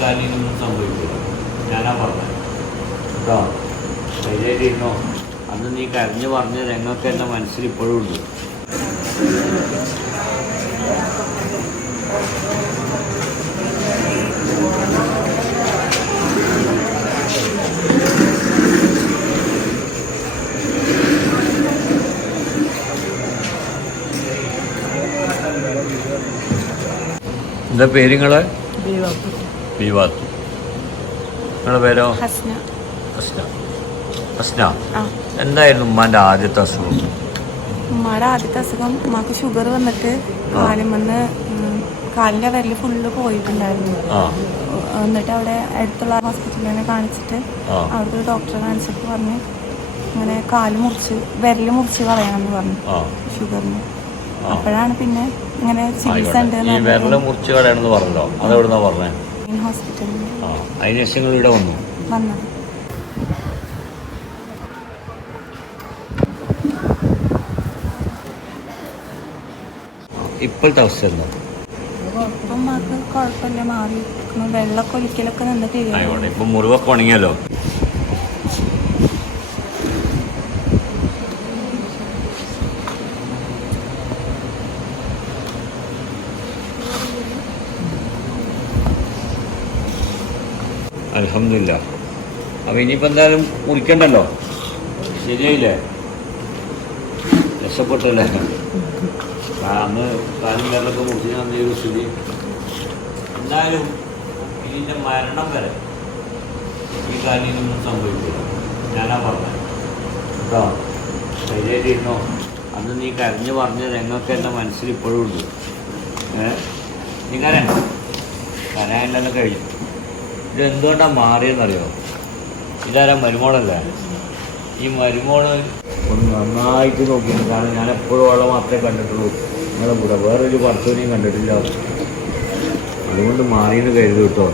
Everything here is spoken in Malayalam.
കാലിനൊന്നും സംഭവിക്കില്ല. ഞാനാ പറഞ്ഞത്. കേട്ടോ? ധൈര്യമായിട്ടിരുന്നോ? അന്ന് നീ കരഞ്ഞു പറഞ്ഞ രംഗമൊക്കെ എന്റെ മനസ്സിൽ ഇപ്പോഴും ഉണ്ട്. എന്താ പേര് നിങ്ങളെ? വിവാത്ത് നിങ്ങളുടെ പേരോ? ഹസ്ന. അസ്ന അസ്ന എന്തായിരുന്നു ഉമ്മാന്റെ ആദ്യത്തെ അസുഖം? ഉമ്മയുടെ ആദ്യത്തെ അസുഖം ഉമ്മാക്ക് ഷുഗർ വന്നിട്ട് കാലുമെന്ന് കാലിന്റെ വിരൽ ഫുള്ള് പോയിട്ടുണ്ടായിരുന്നു. എന്നിട്ട് അവിടെ അടുത്തുള്ള ഹോസ്പിറ്റലിൽ തന്നെ കാണിച്ചിട്ട് അവിടുത്തെ ഡോക്ടറെ കാണിച്ചിട്ട് പറഞ്ഞ് ഇങ്ങനെ കാൽ മുറിച്ച് വിരൽ മുറിച്ച് കളയണമെന്ന് പറഞ്ഞു ഷുഗറിന്. അപ്പോഴാണ് പിന്നെ ഇങ്ങനെ ചികിത്സ ഉണ്ട് വിരൽ മുറിച്ച് കളയണമെന്ന് പറഞ്ഞല്ലോ. അതെവിടുന്നാ പറഞ്ഞേ? ഹോസ്പിറ്റലിൽ ആ നിങ്ങൾ ഇവിടെ വന്നു. വന്നത് ഇപ്പോഴത്തെ അവസ്ഥ എന്താ? ഇപ്പം ഉമ്മക്ക് കുഴപ്പമില്ല. മാറി വെള്ളമൊക്കെ ഒലിക്കലൊക്കെ നിന്നിട്ട് ആയിക്കോട്ടെ ഇപ്പം മുറിവൊക്കെ ഉണങ്ങിയല്ലോ? അലഹമില്ല അപ്പം ഇനിയിപ്പോൾ എന്തായാലും മുറിക്കണ്ടല്ലോ ശരിയായില്ലേ? രക്ഷപ്പെട്ടല്ലേ? അന്ന് കാലം വിരലൊക്കെ മുറിച്ച് ഞാൻ ഒരു സ്ഥിതി. എന്തായാലും ഇതിന്റെ മരണം വരെ ഈ കാലിനൊന്നും സംഭവിക്കില്ല. ഞാനാ പറഞ്ഞത് കേട്ടോ? ശരിയായിട്ടിരുന്നോ? അന്ന് നീ കരഞ്ഞു പറഞ്ഞ രംഗമൊക്കെ എന്റെ മനസ്സിൽ ഇപ്പോഴും ഉണ്ട്. ഏ? നീ കരണ്ട കരയാനെല്ലാം കഴിഞ്ഞു. ഇത് മാറിയെന്നറിയോ? ഇതാരാ മരുമോളല്ലേ? ഈ മരുമോൾ ഒന്ന് നന്നായിട്ട് നോക്കിയിരുന്നു കാരണം ഞാൻ എപ്പോഴും അവളെ മാത്രമേ കണ്ടിട്ടുള്ളൂ. നിങ്ങളെ കൂടെ വേറൊരു ഭർത്തവിനെയും കണ്ടിട്ടില്ല. അതുകൊണ്ട് മാറിയെന്ന് കരുതി കേട്ടോ.